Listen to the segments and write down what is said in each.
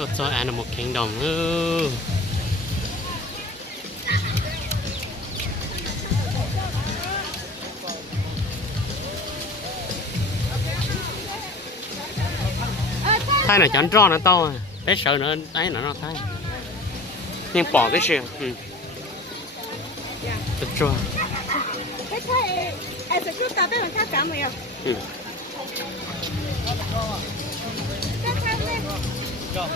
Go to Animal Kingdom. Ooh. Thái này chọn tròn nó to à. Cái sợ nữa ấy nó thái. Nhưng bỏ cái xìu. Ừ. Được chưa? Cái thái ai sẽ cứ ta biết là thái cả mày à? Ừ. Cái thái này. Rồi.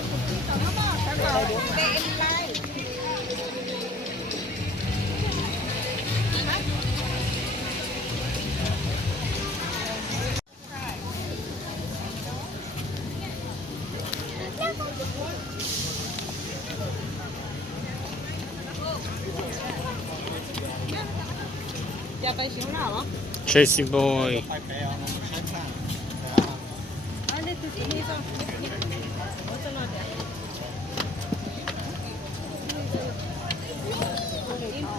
Tracy boy.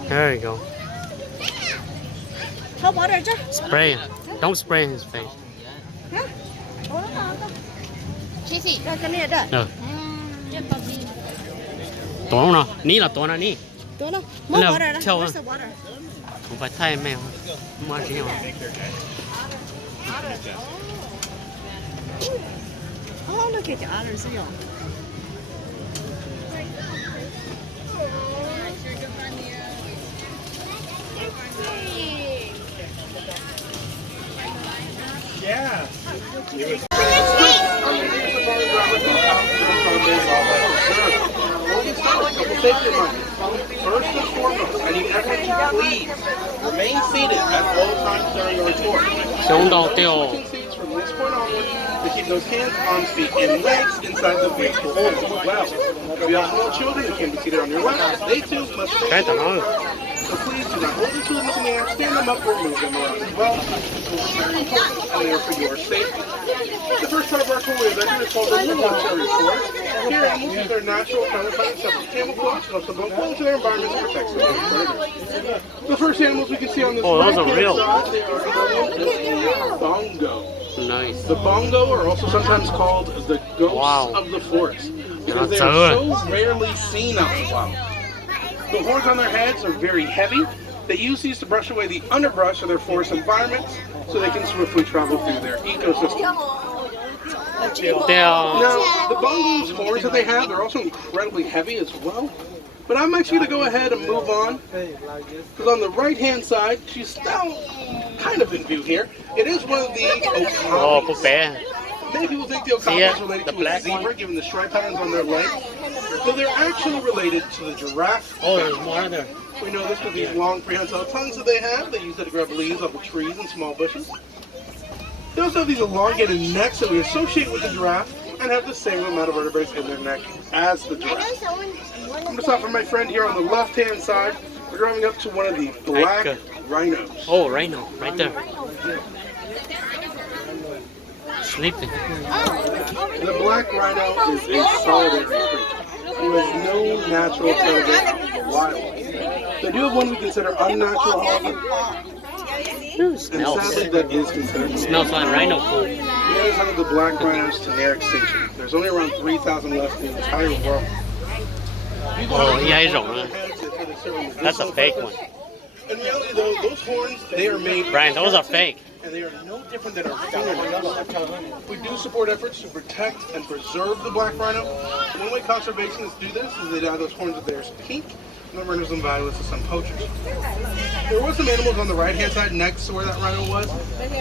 There you go. Hot water chứ? Spray. Don't spray his face. Hả? Ủa nó còn không? Tracy, đây cái này đây. Ừ. Tổ không nào? Ní là tổ nào ní? Tổ đâu? More Hello, water đó. tell Where's her. the water? Không phải thay mèo. Mua gì không? Oh, look at the otters. Yeah. First and foremost, I need everyone please remain seated at all times during your tour. Xiong đầu tiêu. Seats from this point onward to keep those hands, arms, feet, and legs inside the vehicle as well. We also know children who can be seated on your lap. They too must Cái stay. tao nói. So please do not hold the children in the air, stand them up or move them around as well. It's very important and there for your safety. The first part of our tour is is called the military tour. Here animals use their natural camouflage such as camouflage and also go close to their environment to protect them from predators. The first animals we can see on this Those are real. side, they are known as the bongo. Nice. The bongo are also sometimes called the ghosts of the forest because they are so rarely seen out in the wild. The horns on their heads are very heavy. They use these to brush away the underbrush of their forest environments so they can swiftly travel through their ecosystem. They are. Now, the bongo's horns that they have, they're also incredibly heavy as well. But I'm actually going to go ahead and move on. Because on the right-hand side, she's now kind of in view here. It is one of the Oh, okamis. cô bé. Many people think the okami is related to a zebra, given the stripe patterns on their legs. So they're actually related to the giraffe. Oh, there's more there. We know this with these long prehensile tongues that they have. They use it to grab leaves off of trees and small bushes. They also have these elongated necks that we associate with the giraffe and have the same amount of vertebrae in their neck as the giraffe. I'm going to stop for my friend here on the left-hand side. We're driving up to one of the black rhinos. Oh, rhino, right there. Sleeping. The black rhino is a solitary creature who has no natural predator in the wild. They do have one we consider unnatural, however. And sadly, that is considered. It smells like rhino food. That is one of the black rhinos to near extinction. There's only around 3,000 left in the entire world. Oh, yeah, he's wrong. That's a fake one. In reality, though, those horns, they are made... Brian, those are fake. And they are no different than our fingernails. We do support efforts to protect and preserve the black rhino. One way conservationists do this is they dye those horns of theirs pink, and the renders them valueless to some poachers. There were some animals on the right-hand side next to where that rhino was.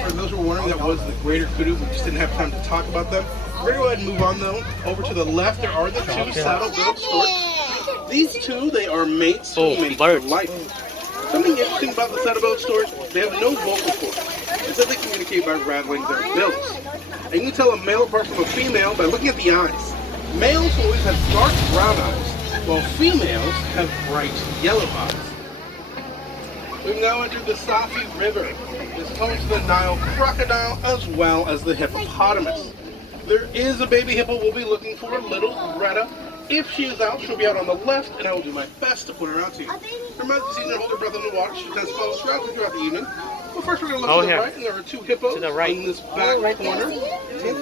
For those who were wondering, that was the greater kudu. We just didn't have time to talk about them. We're going to go ahead and move on, though. Over to the left, there are the two saddle-billed storks. These two, they are mates who mate for life. Something interesting about the saddle-billed storks, they have no vocal cords. Instead, they communicate by rattling their bills. And you can tell a male apart from a female by looking at the eyes. Males always have dark brown eyes, while females have bright yellow eyes. We've now entered the Safi River. This is home to the Nile crocodile as well as the hippopotamus. There is a baby hippo we'll be looking for, little Greta. If she is out, she'll be out on the left, and I will do my best to put her out to you. Remember to see her hold her breath in the water. She tends to follow us rapidly throughout the evening. Well, first we're going to Oh, look to the here. right, and there are two hippos To the right. in this back corner.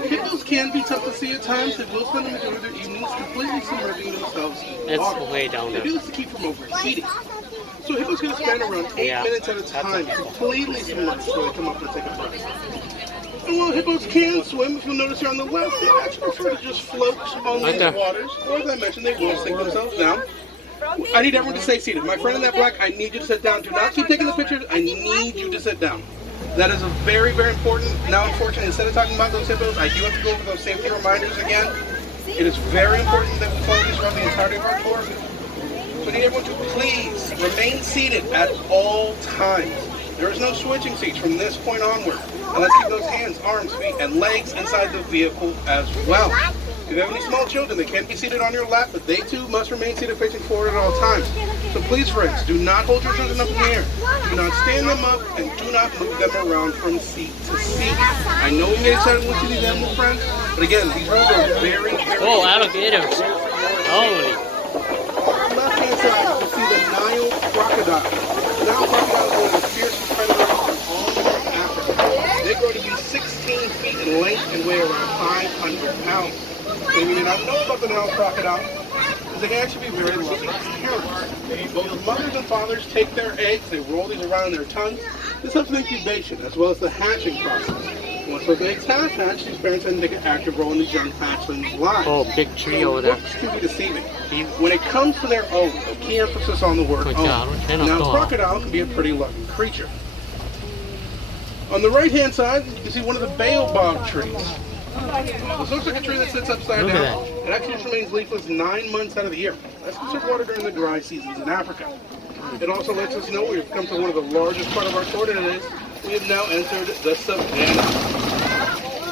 Hippos can be tough to see at times. They will spend the majority of their evenings completely submerging themselves in It's water. way down They there. do this to keep from overheating. So hippos can spend around 8 minutes at a time completely submerged before they come up and take a breath. And while hippos can swim, if you'll notice here on the left, they actually prefer to just float on Right these there. waters. Or as I mentioned, they will sink themselves down. I need everyone to stay seated. My friend in that black, I need you to sit down. Do not keep taking the pictures. I need you to sit down. That is a very, very important. Now, unfortunately, instead of talking about those hippos, I do have to go over those safety reminders again. It is very important that we follow these around the entirety of our tour. So I need everyone to please remain seated at all times. There is no switching seats from this point onward. And let's keep those hands, arms, feet, and legs inside the vehicle as well. If you have any small children, they can be seated on your lap, but they too must remain seated facing forward at all times. So please, friends, do not hold your children up in the air. Do not stand them up, and do not move them around from seat to seat. I know we get excited when we see these animal friends, but again, these rules are very, very Oh, alligators. Holy. On the left-hand side, you see the Nile crocodile. The Nile crocodile is one of the fiercest predators in all of Africa. They grow to be 16 feet in length and weigh around 500 pounds. So you may not know about the Nile crocodile, because they can actually be very loving parents. Both mothers and fathers take their eggs, they roll these around in their tongues. This helps with incubation as well as the hatching process. Once those eggs have hatched, these parents then take an active role in these young hatchlings' lives. Oh, big tree over there. Looks can be deceiving. When it comes to their own, a key emphasis on the word own. Now, crocodile can be a pretty loving creature. On the right-hand side, you can see one of the baobab trees. This looks like a tree that sits upside down. It actually just remains leafless 9 months out of the year. That's conserved water during the dry seasons in Africa. It also lets us know we've come to one of the largest part of our tour today. We have now entered the savannah.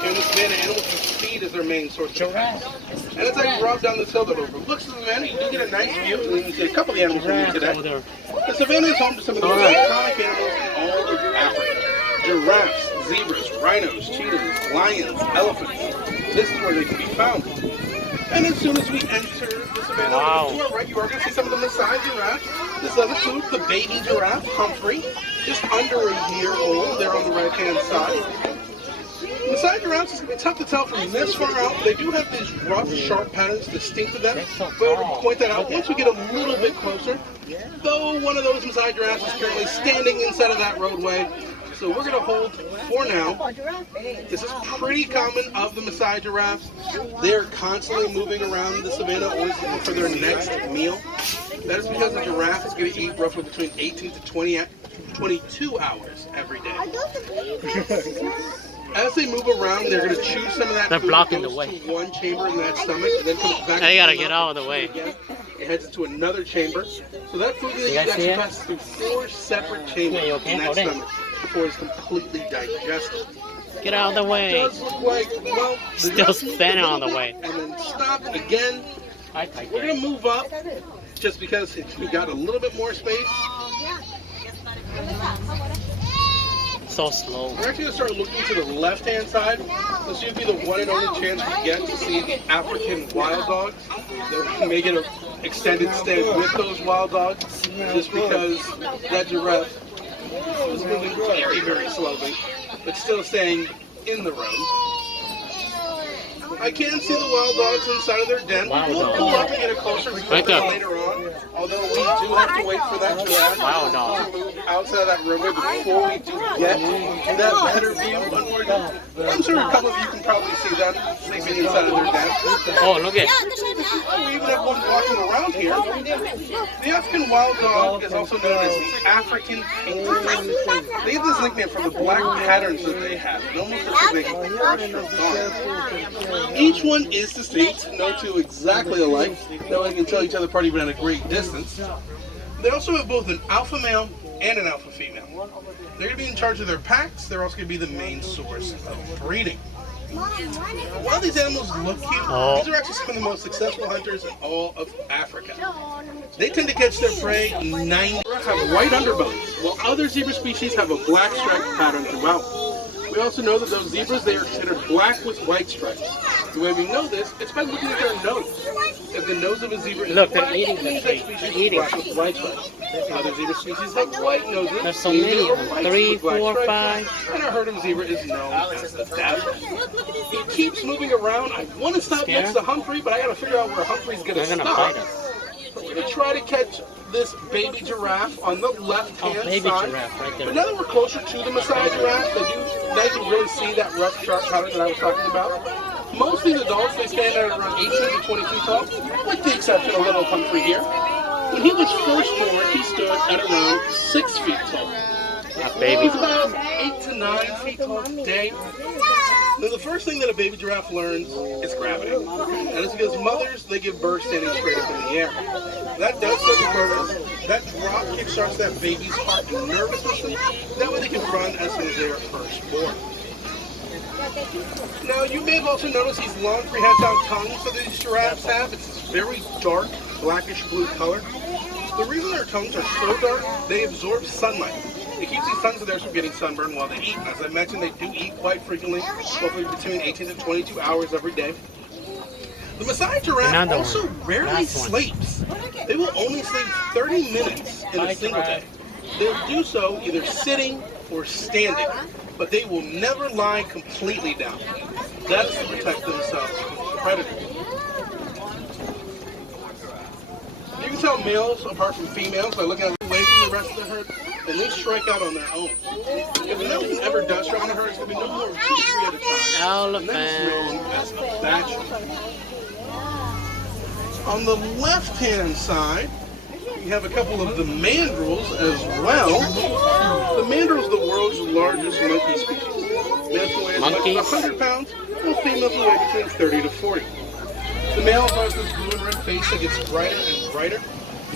In the savannah, animals use speed as their main source of food. And as I drop down this hill that overlooks the savannah, you do get a nice view. And you can see a couple of the animals from here today. The savannah is home to some of the most iconic animals in all of Africa. Giraffes, zebras, rhinos, cheetahs, lions, elephants. This is where they can be found. And as soon as we enter the savannah, to our right, you are going to see some of the Maasai giraffes. This does include the baby giraffe, Humphrey, just under a year old. They're on the right-hand side. Maasai giraffes, it's going to be tough to tell from this far out. They do have these rough, sharp patterns distinct to them. But I point that out once we get a little bit closer. Though one of those Maasai giraffes is currently standing inside of that roadway. So we're going to hold for now. This is pretty common of the Maasai giraffes. They're constantly moving around the savannah always looking for their next meal. That is because the giraffe is going to eat roughly between 18 to 22 hours every day. As they move around, they're going to choose some of that food. Blocking goes the way. to one chamber in that stomach, and then comes back. They gotta get out of the way. Again. It heads into another chamber. So that food actually passes through 4 separate chambers in that stomach before it's completely digested. Get out of the way. It does look like, well, Still standing on the way. And then stop again. We're going to move up just because we got a little bit more space. So slow. We're actually going to start looking to the left-hand side. This should be the one and only chance we get to see the African wild dogs. They may get an extended stay with those wild dogs just because that giraffe was moving very, very slowly, but still staying in the road. I can see the wild dogs inside of their den. We'll pull up and get a closer view of them later on. Although we do have to wait for that giraffe to move outside of that roadway before we do get that better view, unfortunately. I'm sure a couple of you can probably see them sleeping inside of their den. Oh, look at We even have one walking around here. The African wild dog is also known as the African painted. They have this nickname from the black patterns that they have. It almost looks like they brush or thorn. Each one is distinct, no two exactly alike. No one can tell each other apart even at a great distance. They also have both an alpha male and an alpha female. They're going to be in charge of their packs. They're also going to be the main source of breeding. While these animals look cute, these are actually some of the most successful hunters in all of Africa. They tend to catch their prey 90 have white underbellies, while other zebra species have a black striped pattern throughout. We also know that those zebras, they are considered black with white stripes. The way we know this, it's by looking at their nose. If the nose of a zebra is Look, they're black, eating it the means tree. that species They're is eating. black with white stripes. Other zebra species have white noses. There's so many or of them. whites 3, with black 4, stripes. 5. And our herd of zebra is known as the dazzle. He keeps moving around. I want to stop Scared? next to Humphrey, but I got to figure out where Humphrey's going to They're gonna stop. bite us. So we're going to try to catch this baby giraffe on the left-hand Oh, baby side. giraffe right But there. now that we're closer to the Maasai giraffe, now you can really see that rough, sharp pattern that I was talking about. Most of these adults, they stand at around 18 to 20 feet tall, with the exception of little Humphrey here. When he was first born, he stood at around 6 feet tall. That baby. He's about 8 to 9 feet tall today. Now, the first thing that a baby giraffe learns is gravity. And it's because mothers, they give birth standing straight up in the air. That does such a purpose. That drop kickstarts that baby's heart and nervous system. That way they can run as soon as they are first born. Now, you may have also noticed these long prehensile tongues that these giraffes have. It's this very dark, blackish blue color. The reason their tongues are so dark, they absorb sunlight. It keeps these tongues of theirs from getting sunburned while they eat. And as I mentioned, they do eat quite frequently, hopefully between 18 to 22 hours every day. The Maasai giraffe Another also one. rarely Last one. sleeps. They will only sleep 30 minutes in a single day. They'll do so either sitting or standing, but they will never lie completely down. That's to protect themselves from predators. You can tell males apart from females by looking away from the rest of the herd, and they strike out on their own. If an elephant ever does strike on a herd, it's going to be no more than 2 to 3 at a time. And that is known as a batch. On the left-hand side, you have a couple of the mandrills as well. The mandrill is the world's largest monkey species. Males can weigh as much as 100 pounds, while females will weigh between 30 to 40. The male has this blue and red face that gets brighter and brighter.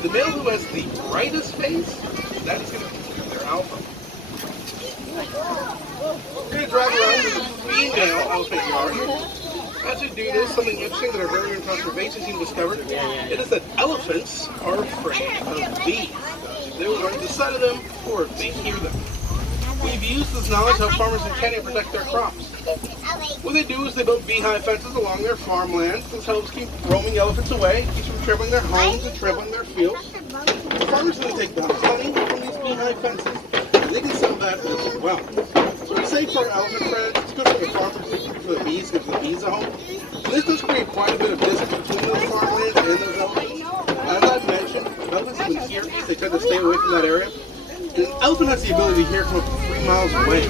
The male who has the brightest face, that is going to be their alpha. We're going to drive around to the female elephant yard. As we do this, something interesting that our very own conservation team discovered, it is that elephants are afraid of bees. They will run to the side of them or if they hear them. We've used this knowledge to help farmers in Kenya protect their crops. What they do is they build beehive fences along their farmland. This helps keep roaming elephants away, keeps them trampling their homes and trampling their fields. The farmers then take the honey from these beehive fences, and they can sell that as well. So we say for our elephant friends, it's good for the farmers, it's good for the bees, gives the bees a home. And this does create quite a bit of distance between those farmlands and those elephants. As I mentioned, elephants have been here, they tend to stay away from that area. And an elephant has the ability to hear from up to 3 miles away.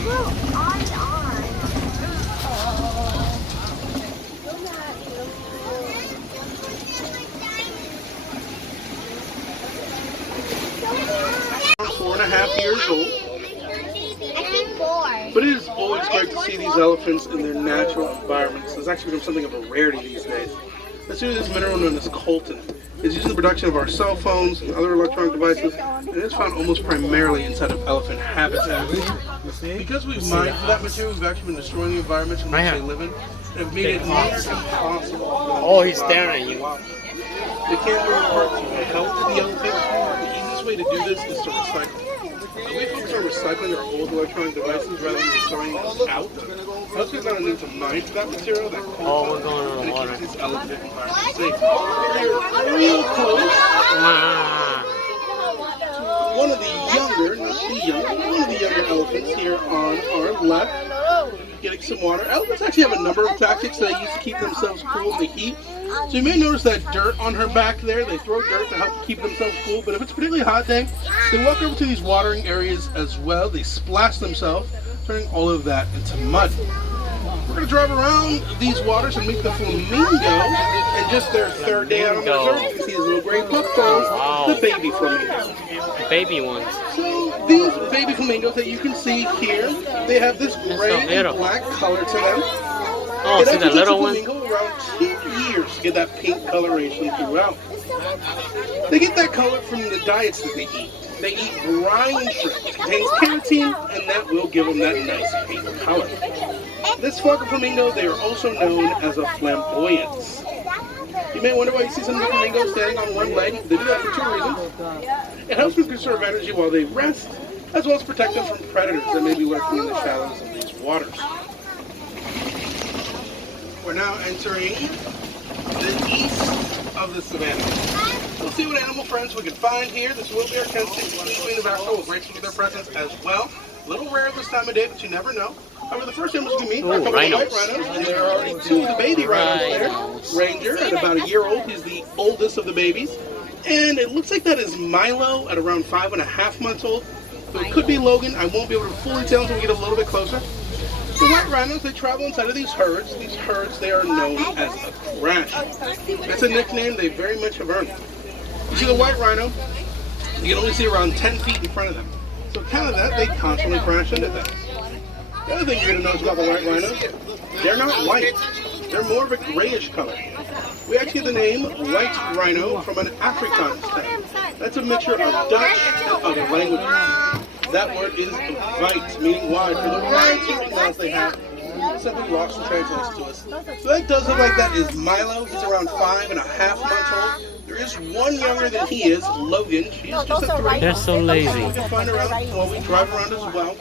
Four and a half years old. But it is always great to see these elephants in their natural environments. It's actually become something of a rarity these days. Let's do this mineral known as coltan. It's used in the production of our cell phones and other electronic devices, and it's found almost primarily inside of elephant habitats. Because we've mined for that material, we've actually been destroying the environments in which they live in, and have made it near impossible. Oh, he's staring at you. They can't learn parts of the health of the elephant. The easiest way to do this is to recycle. We folks are recycling our old electronic devices rather than just throwing them out. That's because I need to mine for that material. That Oh, we're going on the water. keeps this elephant environment safe. We're real close. Wow. One of the younger, not the young, one of the younger elephants here on our left, getting some water. Elephants actually have a number of tactics that they use to keep themselves cool in the heat. So you may notice that dirt on her back there. They throw dirt to help keep themselves cool, but if it's a particularly hot day, they walk over to these watering areas as well. They splash themselves, turning all of that into mud. We're going to drive around these waters and meet the flamingo, and just their third day out on the reserve, you can see these little gray puffballs, the baby flamingo. The baby ones. So these baby flamingos that you can see here, they have this gray and black color to them. Oh, see the little one? It takes a flamingo around 2 years to get that pink coloration throughout. They get that color from the diets that they eat. They eat brine shrimp, which contains keratin, and that will give them that nice pink color. This flock of flamingo, they are also known as a flamboyance. You may wonder why you see some of the flamingos standing on one leg. They do that for 2 reasons. It helps them conserve energy while they rest, as well as protect them from predators that may be lurking in the shallows of these waters. We're now entering the east of the savannah. We'll see what animal friends we can find here. This will be our 10-6 Queen of Africa. We'll grace you with their presence as well. A little rare this time of day, but you never know. However, the first animals we meet are a couple of white rhinos, and there are already two of the baby rhinos there. Ranger, at about a year old, he's the oldest of the babies. And it looks like that is Milo at around 5.5 months old. So it could be Logan. I won't be able to fully tell until we get a little bit closer. The white rhinos, they travel inside of these herds. These herds, they are known as a crash. That's a nickname they very much have earned. You see the white rhino, you can only see around 10 feet in front of them. So kind of that, they constantly crash into things. The other thing you're going to notice about the white rhinos, they're not white. They're more of a grayish color. We actually get the name white rhino from an Afrikaans term. That's a mixture of Dutch and other languages. That word is white, meaning wide, for the wide fingernails they have. Simply lost and translates to us. So that does look like that is Milo. He's around 5.5 months old. There is one younger than he is, Logan. She's just a 3. They're so lazy. We can find her around while we drive around as well.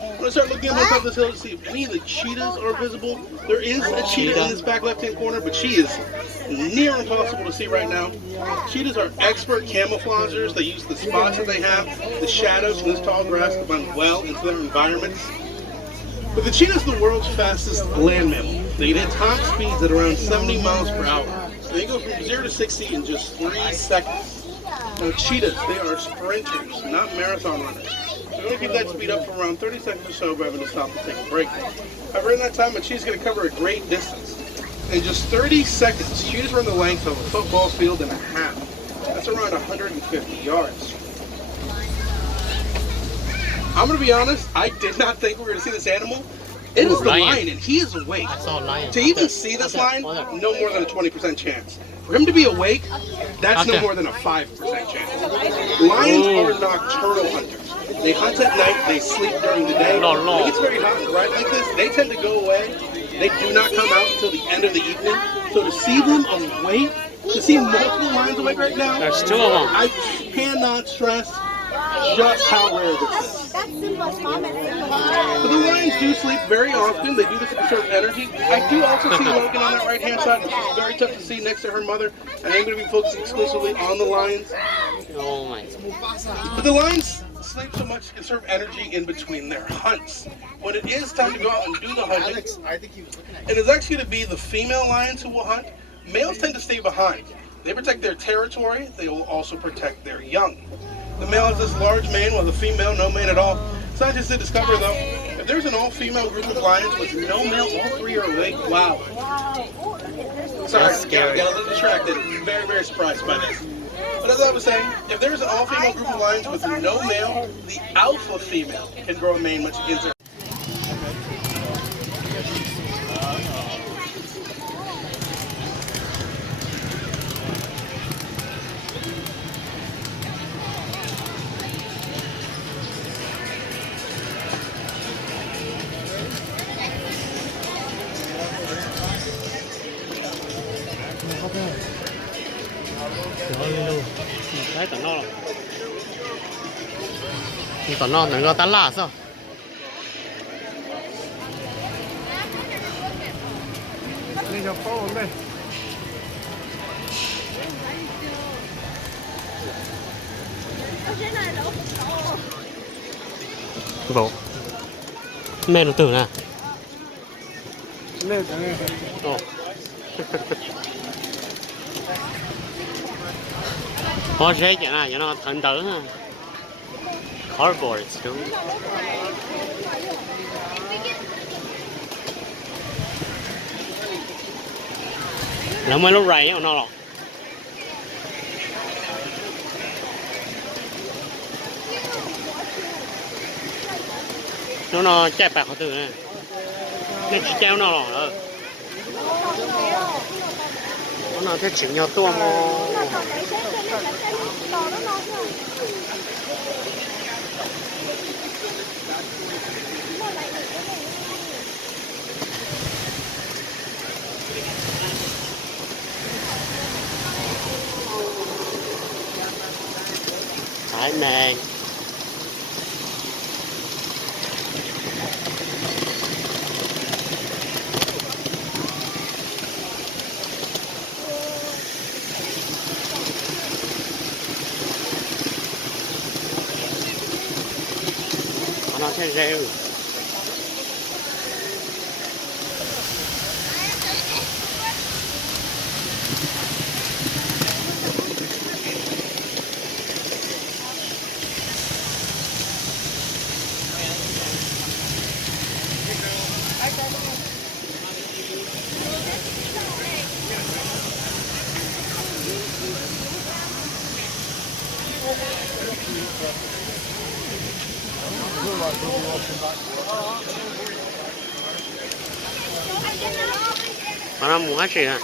I'm going to start looking up on top of this hill to see if any of the cheetahs are visible. There is a cheetah in this back left-hand corner, but she is near impossible to see right now. Cheetahs are expert camouflagers. They use the spots that they have, the shadows from this tall grass to blend well into their environments. But the cheetah is the world's fastest land mammal. They can hit top speeds at around 70 miles per hour. They go from 0 to 60 in just 3 seconds. Now cheetahs, they are sprinters, not marathon runners. We're going to keep that speed up for around 30 seconds or so by having to stop and take a break. However, in that time, a cheetah's going to cover a great distance. In just 30 seconds, cheetahs run the length of a football field and a half. That's around 150 yards. I'm going to be honest, I did not think we were going to see this animal. It is the lion, and he is awake. I saw a lion. To even see this lion, no more than a 20% chance. For him to be awake, that's no more than a 5% chance. Lions are nocturnal hunters. They hunt at night, they sleep during the day. When it gets very hot and bright like this, they tend to go away. They do not come out until the end of the evening. So to see them awake, to see multiple lions awake right now, There's 2 of them. I cannot stress just how rare this is. But the lions do sleep very often. They do this to conserve energy. I do also see Logan on that right-hand side, which is very tough to see next to her mother. And I'm going to be focusing exclusively on the lions. Oh my. But the lions sleep so much to conserve energy in between their hunts. When it is time to go out and do the hunting, it is actually going to be the female lions who will hunt. Males tend to stay behind. They protect their territory. They will also protect their young. The male is this large mane, while the female, no mane at all. Scientists did discover, though, if there's an all-female group of lions with no male, all 3 are awake. Wow. Sorry, got a little distracted. Very, very surprised by this. But as I was saying, if there's an all-female group of lions with no male, the alpha female can grow a mane much against her. Đấy tận no rồi. Tận no tận có tán lá sao? Lên cho phố hôm nay. Bộ. Mẹ nó tưởng nè. Lên cho nghe. Ồ. Có dễ vậy nè, cho nó thận tử ha. Cardboard too. Nó mới lúc rày nó rồi. Nó chạy bạc họ từ nè. Nó chỉ treo nó rồi. Nó thế chịu nhau tua mà. Thái nàng. Thế rêu. Nó mua hết gì hả?